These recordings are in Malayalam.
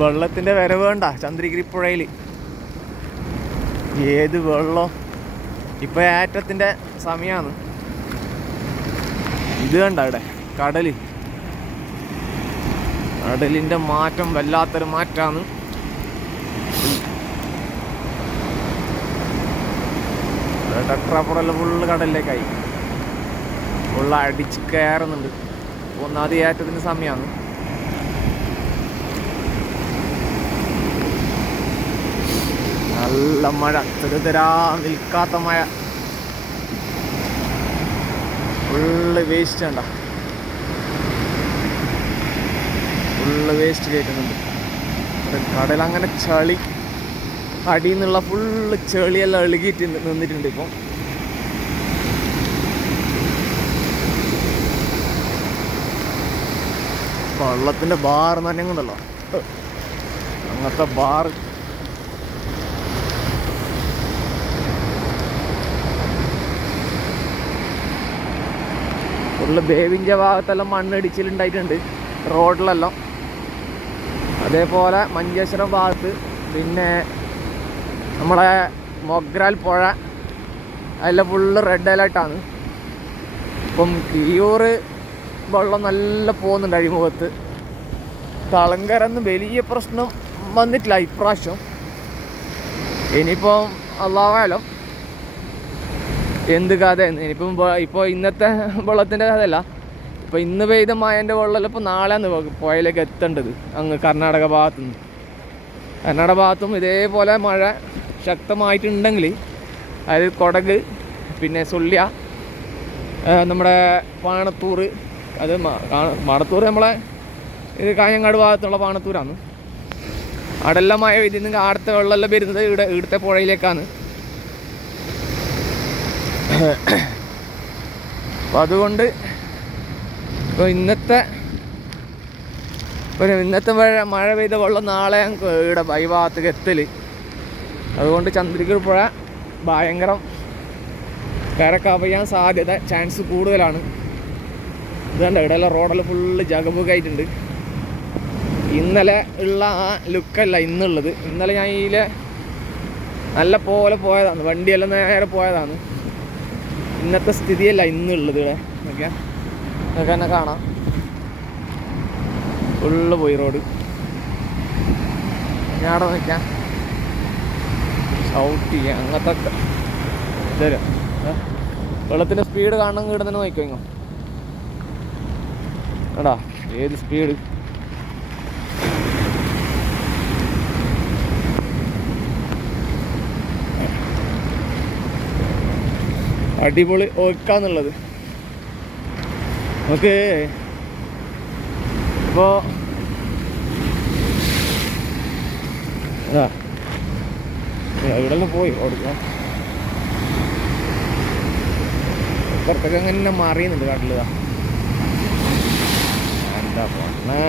വെള്ളത്തിന്റെ വില വേണ്ട ചന്ദ്രഗിരി പുഴയിൽ ഏത് വെള്ളം? ഇപ്പൊ ഏറ്റത്തിന്റെ സമയമാണ് ഇത് കണ്ട ഇവിടെ കടൽ. കടലിന്റെ മാറ്റം വല്ലാത്തൊരു മാറ്റാണ്. ടെട്രാപ്പുറെല്ലാം ഫുള്ള് കടലിലേക്കായി. ഫുള്ള് അടിച്ച് കയറുന്നുണ്ട്. ഒന്നാമത് ഏറ്റത്തിന്റെ സമയമാണ് നല്ല മഴ. ചെറുതരാ നിൽക്കാത്ത മഴ. ഫുള്ള് വേസ്റ്റ് വേണ്ട ഫുള്ള് വേസ്റ്റ് കയറ്റുന്നുണ്ട് കടൽ അങ്ങനെ ചളി. അടിയിൽ നിന്നുള്ള ഫുള്ള് ചെളിയെല്ലാം അഴുകിയിട്ട് നിന്നിട്ടുണ്ട് ഇപ്പം. വള്ളത്തിന്റെ ബാർ തന്നെ കൊണ്ടല്ലോ അങ്ങനത്തെ ബാർ ഫുള്ള് ബേവിന്റെ ഭാഗത്തെല്ലാം മണ്ണിടിച്ചിലുണ്ടായിട്ടുണ്ട്. റോഡിലെല്ലാം. അതേപോലെ മഞ്ചേശ്വരം ഭാഗത്ത് പിന്നെ നമ്മളെ മൊഗ്രാൽ പുഴ അതിലെ ഫുള്ള് റെഡ് അലേർട്ടാണ് ഇപ്പം കിയൂർ വെള്ളം നല്ല പോകുന്നുണ്ട് അഴിമുഖത്ത്. തളങ്കരന്ന് വലിയ പ്രശ്നം വന്നിട്ടില്ല ഇപ്രാവശ്യം. ഇനിയിപ്പം അള്ളാവാലോ എന്ത് കഥ? ഇനിയിപ്പം ഇപ്പോൾ ഇന്നത്തെ വെള്ളത്തിന്റെ കഥയല്ല. ഇപ്പോൾ ഇന്ന് പെയ്ത മായന്റെ വെള്ളമല്ല ഇപ്പോൾ നാളെയാണ് പുഴയിലേക്ക് എത്തേണ്ടത്. അങ്ങ് കർണാടക ഭാഗത്തു നിന്ന് കർണാടക ഭാഗത്തും ഇതേപോലെ മഴ ശക്തമായിട്ടുണ്ടെങ്കിൽ അതായത് കൊടക് പിന്നെ സുള്ളിയ നമ്മുടെ പാണത്തൂർ അത് മ- കാ- നമ്മളെ ഇത് കാഞ്ഞങ്ങാട് ഭാഗത്തുള്ള പാണത്തൂരാണ്. അവിടെല്ലാം മഴ പെയ്തിരുന്നെങ്കിൽ ആടത്തെ വെള്ളമെല്ലാം വരുന്നത് ഇവിടെ ഇവിടുത്തെ പുഴയിലേക്കാണ്. അപ്പം അതുകൊണ്ട് ഇപ്പോൾ ഇന്നത്തെ ഒരു ഇന്നത്തെ മഴ മഴ പെയ്ത വെള്ളം നാളെ ഇവിടെ ഈ ഭാഗത്തേക്ക് എത്തൽ അതുകൊണ്ട് ചന്ദ്രിക്കൽ പുഴ ഭയങ്കരം കര സാധ്യത ചാൻസ് കൂടുതലാണ്. ഇതുണ്ട് ഇവിടെയെല്ലാം റോഡെല്ലാം ഫുള്ള് ജഗമുഖായിട്ടുണ്ട്. ഇന്നലെ ഉള്ള ആ ലുക്കല്ല ഇന്നുള്ളത്. ഇന്നലെ ഞാൻ ഇതിലെ നല്ല പോലെ പോയതാണ് വണ്ടിയെല്ലാം നേരെ പോയതാണ്. ഇന്നത്തെ സ്ഥിതിയല്ല ഇന്നുള്ളത് ഇവിടെ. നോക്കിയാ നിങ്ങൾക്ക് തന്നെ കാണാം. ഫുള്ള് പോയി റോഡ്. ഞാൻ അവിടെ നിൽക്കാം. ഷൗട്ട് ചെയ്യാം. അങ്ങനത്തെ ഇതരും വെള്ളത്തിന്റെ സ്പീഡ് കാണണം കിടന്നു നോക്കിക്കോ ഇങ്ങോ. എടാ ഏത് സ്പീഡ് അടിപൊളി ഒക്കാന്നുള്ളത് നമുക്ക് അപ്പോ എവിടെ പോയി ഓടിക്കാം. പുറത്തൊക്കെ അങ്ങനെ മാറിയുന്നുണ്ട് കാട്ടിലിതാ എന്താ പൊണ്ണേ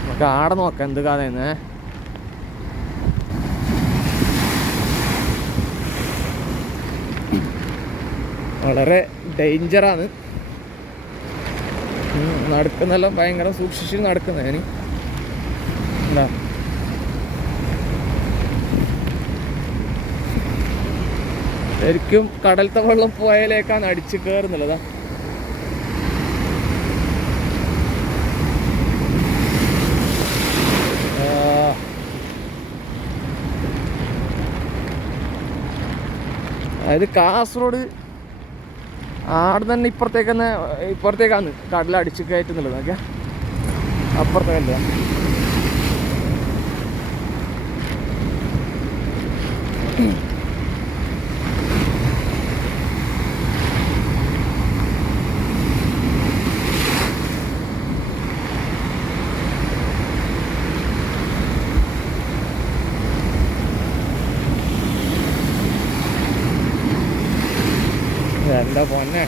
നമുക്ക് ആടെ നോക്കാം എന്ത് കഥയെന്നേ വളരെ ഡേഞ്ചറാണ് നടക്കുന്നെല്ലാം ഭയങ്കര സൂക്ഷിച്ച് നടക്കുന്ന ഞാൻ എന്താ ശരിക്കും കടലത്തെ വെള്ളം പോയാലേക്കാണ് അടിച്ച് കയറുന്നുള്ളതാ. അതായത് കാസർഗോഡ് ആടെ തന്നെ ഇപ്പുറത്തേക്ക് തന്നെ ഇപ്പുറത്തേക്കാണ് കടലടിച്ച് കയറ്റുന്നുള്ളത് നോക്കിയാ അപ്പുറത്തേക്കല്ല എന്താ പൊന്നെ?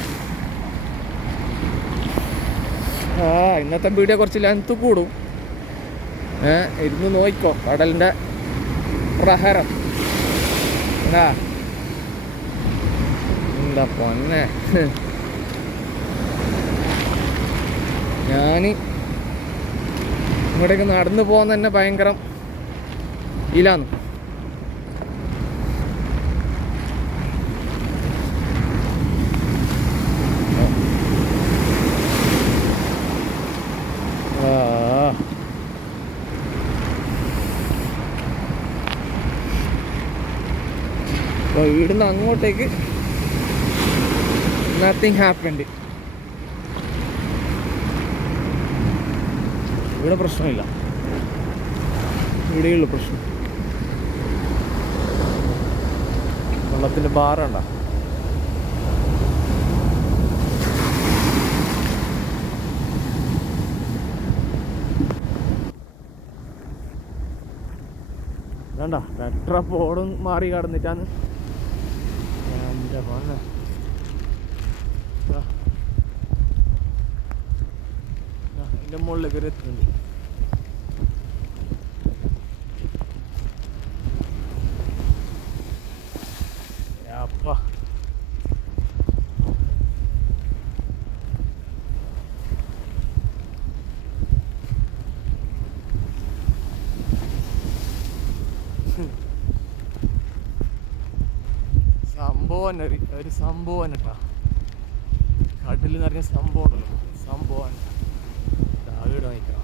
ആ ഇന്നത്തെ വീഡിയോ കുറച്ച് ലെങ്ത്ത് കൂടും. ഏ ഇരുന്ന് നോക്കിക്കോ കടലിന്റെ പ്രഹരം. എന്താ എന്താ പൊന്നെ? ഞാൻ ഇവിടേക്ക് നടന്നു പോകാൻ തന്നെ ഭയങ്കര ഇലാന്ന് ആ അപ്പോൾ ഇവിടുന്ന് അങ്ങോട്ടേക്ക് നത്തിങ് ഹാപ്പൻഡ് ഇവിടെ പ്രശ്നമില്ല. ഇവിടെയുള്ളു പ്രശ്നം. വെള്ളത്തിന്റെ ബാറുണ്ടോ വേണ്ട ട്രാക്ടർ പോടും മാറി കടന്നിട്ടാണ്. എന്റെ പോന്നെ എന്റെ മുകളിലേക്ക് ഒരു എത്തുന്നുണ്ട് അപ്പ സംഭവം ഒരു ഒരു സംഭവം കേട്ടോ. കടലിൽ കടലിൽ നിറഞ്ഞ സംഭവം ഉണ്ടല്ലോ സംഭവം താഴെ വാങ്ങിക്കണം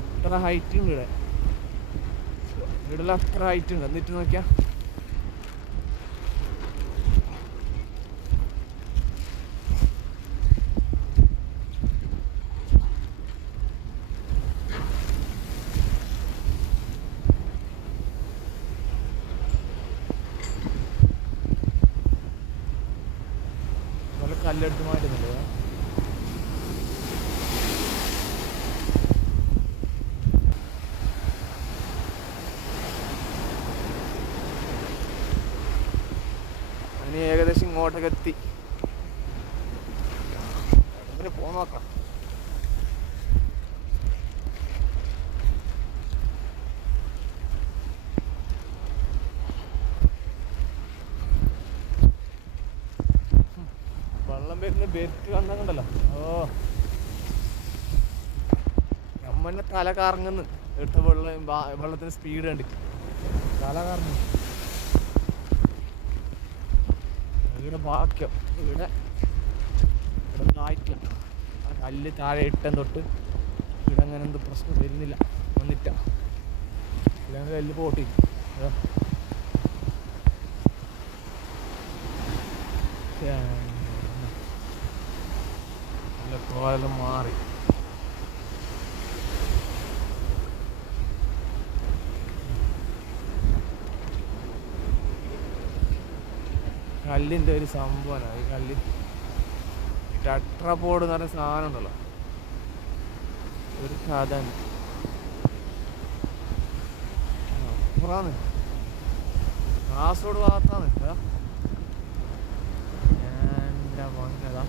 അത്ര ഹൈറ്റ് ഉണ്ട് ഇവിടെ. ഇവിടെ അത്ര ഹൈറ്റ് ഉണ്ട്. എന്നിട്ട് നോക്കിയാ നല്ല കല്ലെടുത്ത് മാറ്റുന്നില്ല ദാ. ഏകദേശം ഇങ്ങോട്ടൊക്കെ എത്തി പോ നോക്കാം വെള്ളം കണ്ടല്ലോ. ഓ. നമ്മന്നെ തല കറങ്ങുന്നു. ഇട്ട വെള്ളം വെള്ളത്തിന് സ്പീഡ് കണ്ടിട്ട് തല കറങ്ങി ഇവിടെ ഭാഗ്യം. ഇവിടെ ഇവിടെ ആയിട്ടില്ല ആ കല്ല് താഴെ ഇട്ടം തൊട്ട് ഇവിടെ അങ്ങനെ എന്ത് പ്രശ്നം വരുന്നില്ല. വന്നിട്ട. ഇവിടെ കല്ല് പോട്ടി. ഇതാ. കോലെല്ലാം മാറി. കല്ലിന്റെ ഒരു സംഭവമാണ്. ഈ കല്ല് ടട്രപോഡ് എന്ന് പറഞ്ഞ സാധനം ഉണ്ടല്ലോ. ഒരു കഥ അപ്പുറാന്ന് കാസർഗോഡ് ഭാഗത്താണ്. ഇതാ. എന്റെ മോനേതാ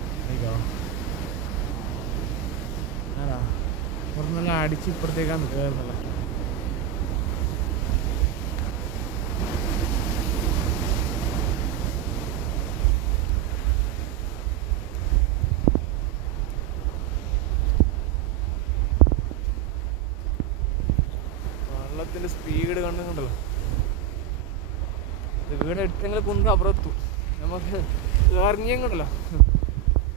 ഇതോ ഇവിടെ നല്ല അടിച്ച് ഇപ്പുറത്തേക്കാണ് കയറുന്നല്ലോ വെള്ളത്തിന്റെ സ്പീഡ് കണ്ടുണ്ടല്ലോ വീട് എട്ടെങ്കിലും കുന്ത അപ്പുറത്തു. നമുക്ക് ഇറങ്ങിയങ്ങണ്ടല്ലോ.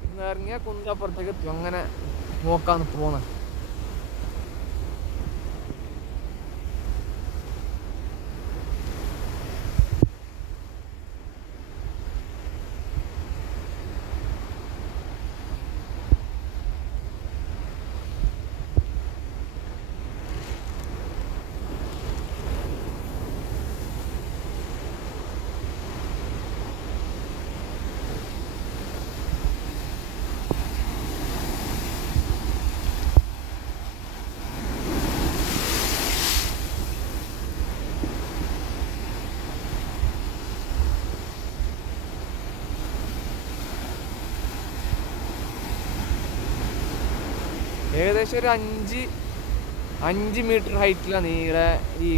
ഇന്ന് ഇറങ്ങിയ കുന്ത അപ്പുറത്തേക്ക് എത്തും. അങ്ങനെ നോക്കാന്ന് പോന്ന ഏകദേശം ഒരു അഞ്ച് അഞ്ച് മീറ്റർ ഹൈറ്റിലാണ് നീളെ ഈ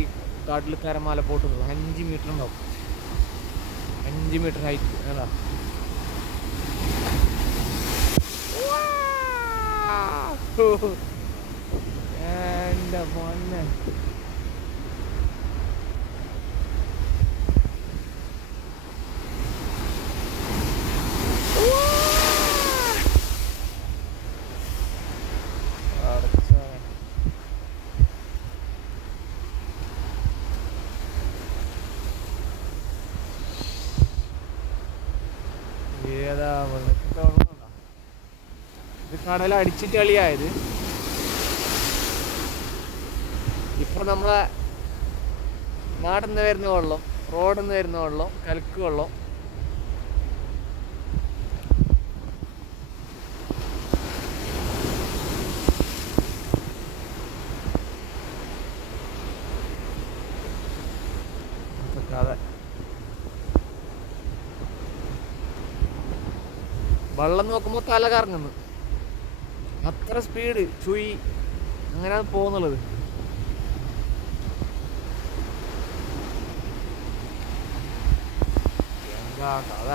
കാട്ടിൽ കരമാല പോട്ടുള്ളത് അഞ്ച് മീറ്റർ ഉണ്ടാവും. അഞ്ച് മീറ്റർ ഹൈറ്റ് അതാ എന്റെ മോനെ അടച്ചോനെ. ഏതാ വെള്ളത്തിന്റെ വെള്ളം കണ്ടോ? ഇത് കടൽ അടിച്ചിട്ട് കളിയായത് ഇപ്പൊ നമ്മളെ നാട്ടിൽ നിന്ന് വരുന്ന വെള്ളം റോഡിൽ നിന്ന് വരുന്ന വെള്ളം കലക്ക് വെള്ളം. വെള്ളം നോക്കുമ്പോൾ തല കറങ്ങുന്നു. അത്ര സ്പീഡ് ചുയി. അങ്ങനെയാണ് പോകുന്നുള്ളത്? എന്താ കഥ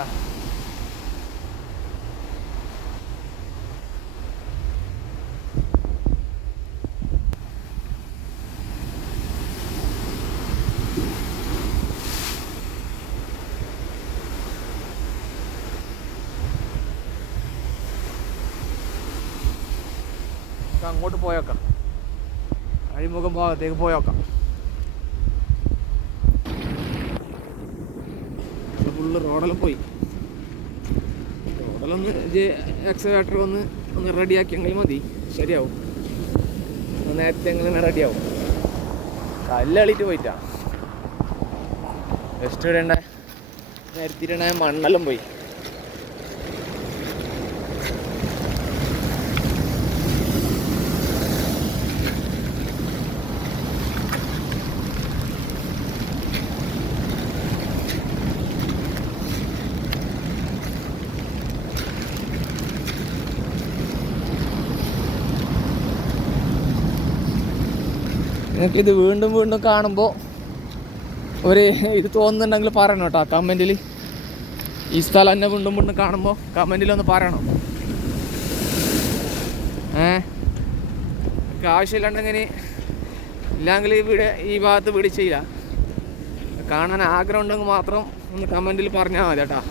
നമുക്ക് അങ്ങോട്ട് പോയേക്കാം. അഴിമുഖം ഭാഗത്തേക്ക് പോയേക്കാം. ഫുള്ള് റോഡെല്ലാം പോയി. റോഡെല്ലൊന്ന് എക്സവേറ്റർ വന്ന് ഒന്ന് റെഡിയാക്കിയെങ്കിൽ മതി. ശരിയാവും. ഒന്ന് നേരത്തെ എങ്ങനെ റെഡിയാവും കല്ലളിയിട്ട് പോയിട്ടാ. ജസ്റ്റ് ഇടേണ്ട നേരത്തിടേണ്ട മണ്ണെല്ലാം പോയി. നിങ്ങൾക്കിത് വീണ്ടും വീണ്ടും കാണുമ്പോൾ ഒരു ഇത് തോന്നുന്നുണ്ടെങ്കിൽ പറയണം കേട്ടോ കമന്റിൽ ഈ സ്ഥലം തന്നെ വീണ്ടും വീണ്ടും കാണുമ്പോൾ കമന്റിലൊന്ന് പറയണം. ഏ? ആവശ്യമില്ലാണ്ടെങ്കിൽ ഇല്ലെങ്കിൽ വീട് ഈ ഭാഗത്ത് വീട് ചെയ്യില്ല. കാണാൻ ആഗ്രഹം ഉണ്ടെങ്കിൽ മാത്രം ഒന്ന് കമന്റിൽ പറഞ്ഞാൽ മതി കേട്ടാ.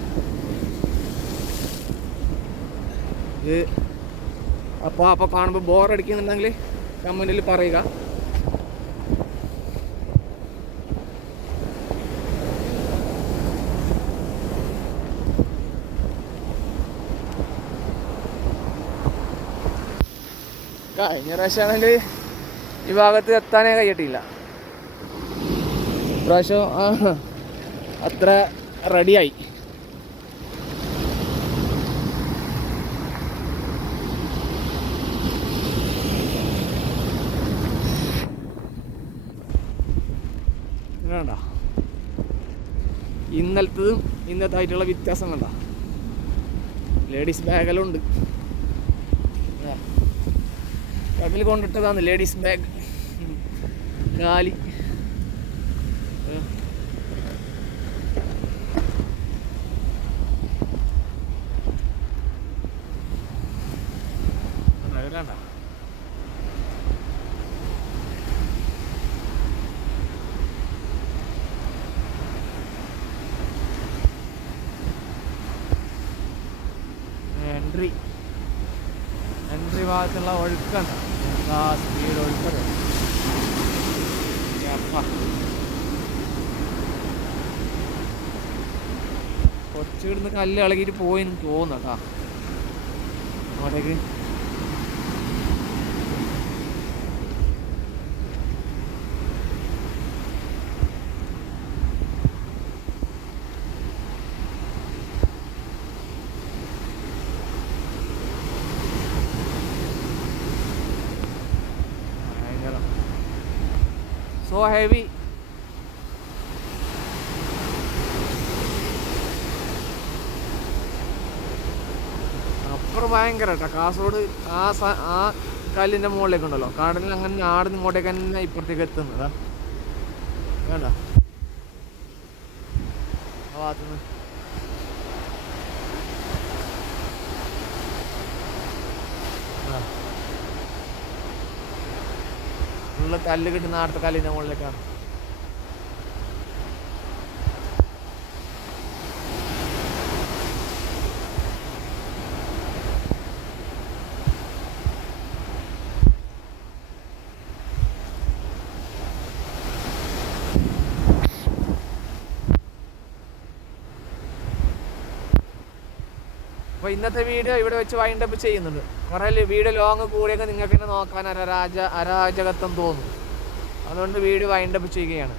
ഇത് അപ്പോൾ അപ്പോൾ കാണുമ്പോൾ ബോറടിക്കുന്നുണ്ടെങ്കിൽ കമന്റിൽ പറയുക. കഴിഞ്ഞ പ്രാവശ്യമാണെങ്കിൽ ഈ ഭാഗത്ത് എത്താനേ കഴിയട്ടില്ല. ഇപ്രാവശ്യം അത്ര റെഡിയായി. വേണ്ട ഇന്നലത്തതും ഇന്നത്തെ ആയിട്ടുള്ള വ്യത്യാസം കണ്ട? ലേഡീസ് ബാഗെല്ലാം ഉണ്ട്. കടലിൽ കൊണ്ടിട്ടതാണ് ലേഡീസ് ബാഗ് കാലി ഉം. നഗരാണ്ട എൻട്രി എൻട്രി ഭാഗത്തുള്ള ഒഴുക്കാണ് യപ്പാ. കുറച്ചിടുന്ന് കല്ല് ഇളകിയിട്ട് കേട്ടാ അങ്ങോട്ടേക്ക് ഭയങ്കര സോ ഹെവി അപ്പുറം ഭയങ്കര കേട്ടോ കാസർഗോഡ് ആ ആ കല്ലിന്റെ മുകളിലേക്ക് ഉണ്ടല്ലോ. കടലിൽ അങ്ങനെ ആടുന്ന് ഇങ്ങോട്ടേക്ക് തന്നെ ഇപ്പുറത്തേക്ക് എത്തുന്നതാ. വേണ്ട ആ ഭാഗത്തുനിന്ന് ആ ഫുള്ള് കല്ല് കിട്ടുന്ന അടുത്ത കല്ലിന്റെ മുകളിലേക്കാണ്. അപ്പോൾ ഇന്നത്തെ വീഡിയോ ഇവിടെ വെച്ച് വൈൻഡ് അപ്പ് ചെയ്യുന്നുണ്ട്. കുറേ വീഡിയോ ലോങ് കൂടിയൊക്കെ നിങ്ങൾക്ക് തന്നെ നോക്കാൻ അരാജ അരാജകത്വം തോന്നും. അതുകൊണ്ട് വീഡിയോ വൈൻഡ് അപ്പ് ചെയ്യുകയാണ്.